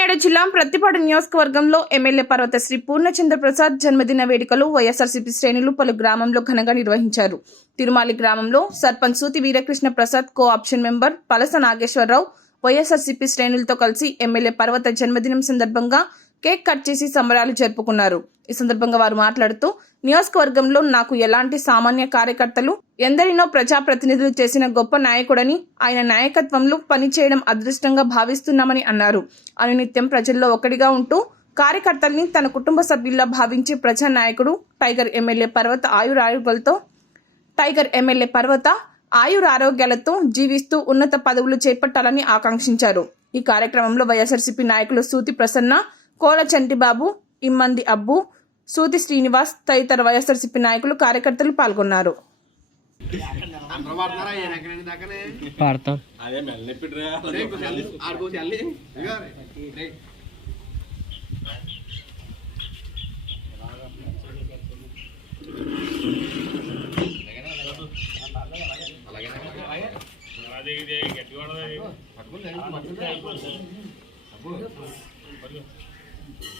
నియోజకవర్గంలో ఎమ్మెల్యే పర్వతశ్రీ పూర్ణచంద్ర ప్రసాద్ జన్మదిన వేడుకలు వైఎస్ఆర్సీపీ శ్రేణులు పలు గ్రామంలో ఘనంగా నిర్వహించారు. తిరుమాలి గ్రామంలో sarpanch Suthi Veerakrishna Prasad co option member Palasa Nageswararao YSRCP శ్రేణులతో కలిసి ఎమ్మెల్యే పర్వత జన్మదినం సందర్భంగా కేక్ కట్ చేసి సంబరాలు జరుపుకున్నారు. ఈ సందర్భంగా వారు మాట్లాడుతూ నియోజకవర్గంలో నాకు ఎలాంటి సామాన్య కార్యకర్తలు ఎందరినో ప్రజాప్రతినిధులు చేసిన గొప్ప నాయకుడని ఆయన నాయకత్వంలో పనిచేయడం అదృష్టంగా భావిస్తున్నామని అన్నారు. అనునిత్యం ప్రజల్లో ఒకటిగా ఉంటూ కార్యకర్తల్ని తన కుటుంబ సభ్యుల్లా భావించే ప్రజానాయకుడు టైగర్ ఎమ్మెల్యే పర్వత ఆయురాయుగలతో టైగర్ ఎమ్మెల్యే పర్వత ఆయురారోగ్యాలతో జీవిస్తూ ఉన్నత పదవులు చేపట్టాలని ఆకాంక్షించారు. ఈ కార్యక్రమంలో వైఎస్ఆర్సీపీ నాయకులు సూతి ప్రసన్న కోల చంటిబాబు ఇమ్మంది అబ్బు సూతి శ్రీనివాస్ తదితర వైఎస్ఆర్సీపీ నాయకులు కార్యకర్తలు పాల్గొన్నారు. అందరూ Thank you.